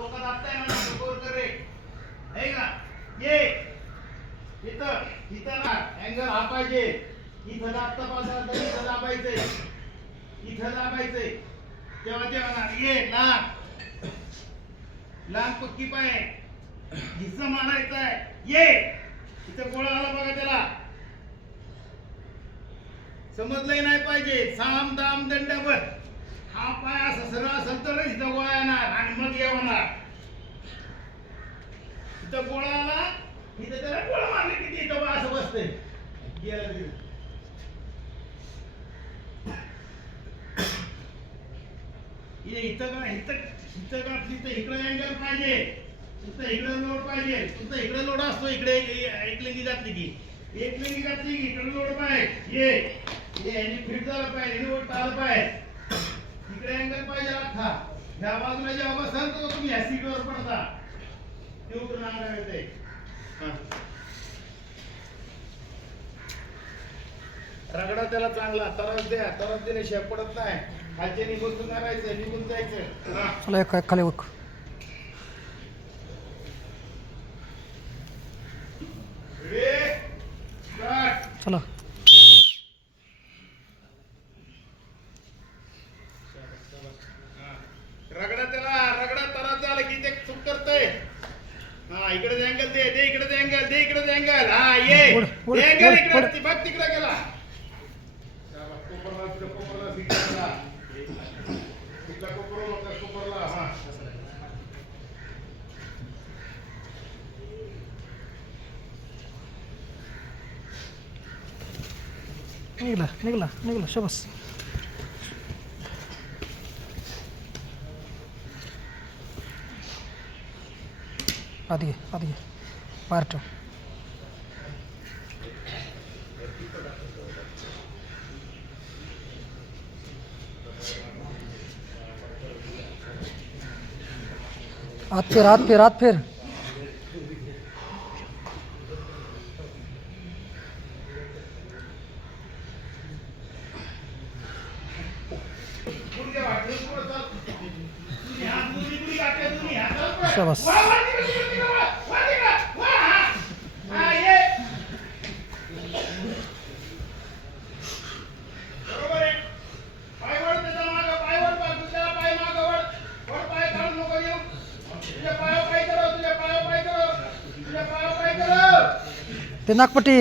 डोकं दाबताय म्हणा डोकं कर रे. आहे का? ये. इथं इथं ना अँगल हा पाहिजे. इथं दाबता पासा तर इथं दाबायचंय. इथं दाबायचंय. तेव्हा ते म्हणा ये लांब. लांब पक्की पाय. हिस्सा मारायचा आहे. ये. इथं गोळा आला बघा त्याला. समजलंही नाही पाहिजे. साम दाम दंडवत हा पाय असा सरळ असेल तर इथं गोळा येणार आणि मग येणार इथं गोळा आला इथं त्याला गोळा मारले किती इथं बा असं बसते इथं का इथं इथं का तिथं इकडे अँगल पाहिजे तुमचं इकडे लोड पाहिजे तुमचं इकडे लोड असतो इकडे एक जातली की. एक लिंगी घातली की इकडे लोड पाहिजे ये ये फिट झालं पाहिजे पाहिजे इकडे अँगल पाहिजे अख्खा ह्या बाजूला जेव्हा बसाल तर तुम्ही ह्या सीटवर पडता. ते येते. रगडा त्याला चांगला. तरच द्या. तरच दिल्याशिवाय पडत नाही. खालचे निघून करायचं निघून जायचं. चला एक खाली? Start. चला रगडा त्याला रगडा तरात झाला की ते चूक करतय हा इकडे अँगल दे दे इकडे अँगल दे इकडे अँगल हा ये दे अँगल इकडे पुढं. ती बघ तिकडे गेला शाबास, कोपरला, तिकडे कोपरला, तिकडे गेला. तिकडे कोपरला होता, कोपरला, हा. निघला निघला निघला शबस आत घे आत हाथ फिर हाथ फिर हाथ फिर. शाबाश वाट, पुढे पुढे चाल. तुम्ही हात दोन्ही पुढे टाकले, तुम्ही हात चाल पुढे. शाबास. वा, वा, तिकडे, तिकडे, तिकडे, वा, वा, तिकडे, वा, हा. हा, ये. बरोबर आहे. पाय वळ त्याच्या मागं, पाय वळ, पाय दुसऱ्या पाय मागं वळ. वळ, पाय काढू नको येऊ. तुझ्या पायावर पाय करव, तुझ्या पायावर पाय करव. तुझ्या पायावर पाय करव. ते नागपट्टी पंजे जरा टाक पाय. पंजे. पायाचे पंजे धरे तिचे. ये मोड. त्या उठणार नाही. हे तर नाही ते नागपट्टी.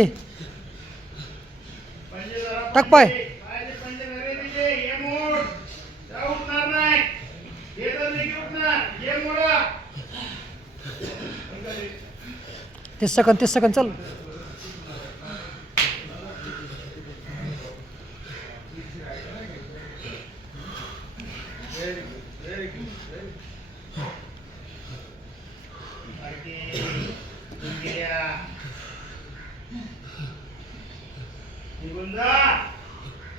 टाक पाय. तीस सेकंद तीस सेकंद चल Very good, very good, very good. Marque, India. निघून जा पाय बकुड आलाय पायावर उतर मंगळ घालून उतर उठ पडू दे हा चल उठ उठ उठ उठ चल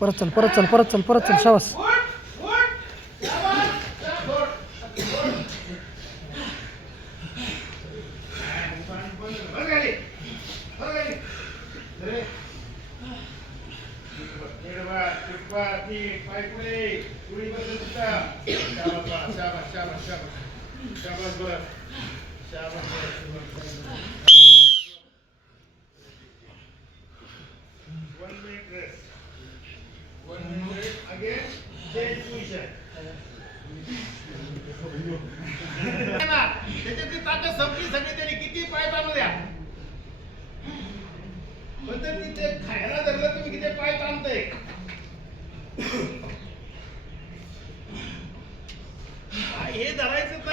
परत चल परत चल परत चल परत चल शाबास उठ उठ शाबास चल सोड One minute rest. One minute again, change position. त्याच्यातली ताकद संपली सगळी त्यांनी किती पाय ताणू द्या पण ते तिथे खायला धरलं तुम्ही किती पाय ताणताय हे धरायचं तर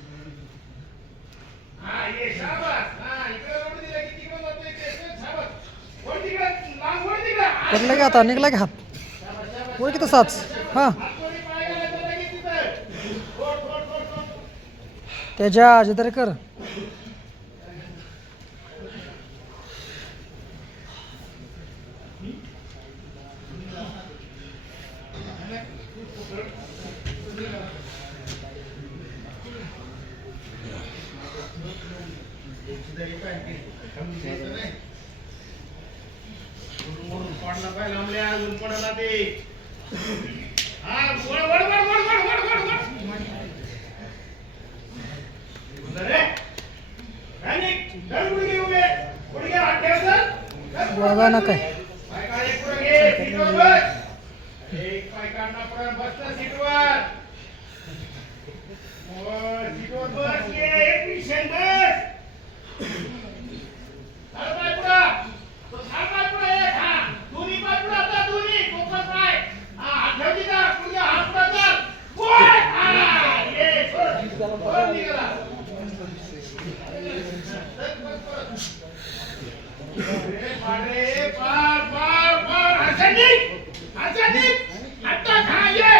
पडलं का आता निघला का हात. ओळखी तसाच हां. त्याच्या कर. पाडला पाय लांबल्या, अजून पडायला ते. हा, वळ, वळ, वळ, वळ, वळ, वळ, वळ, वळ. काय उभे. हात ना काय पाय काढ, एक सीटवर बस. एक पाय काढणार सीटवर. सीटवर बस, ये, एक बस. अरे पार पार पार हसनिक हसनिक आता कहाँ ये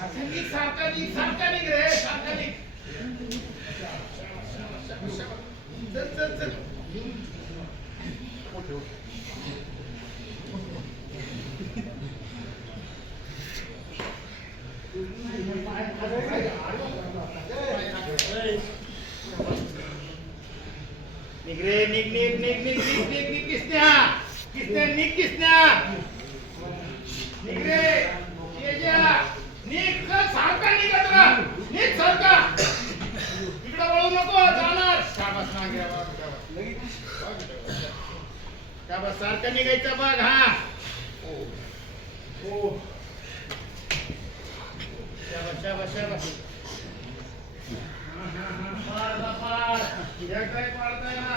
हसनिक सार्वजनिक सार्वजनिक रे सार्वजनिक चल चल चल. किसने निक किसने? निक रे शेजा निक सर सारखा निघा तुला निक सारखा. इकडे वळू नको जाणार. शाबास नांगे शाबास सारखा निघायचा बघ हा. ओ शाबास शाबास बस पार पार. एकटाय पाडताय ना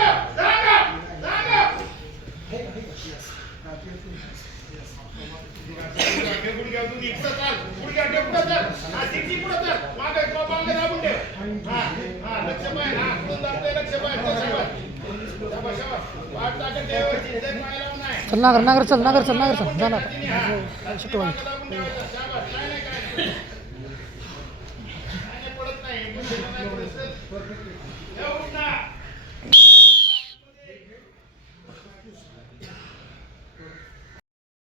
चल नागर नागर चल नागर चल नागर चल शिकवायचं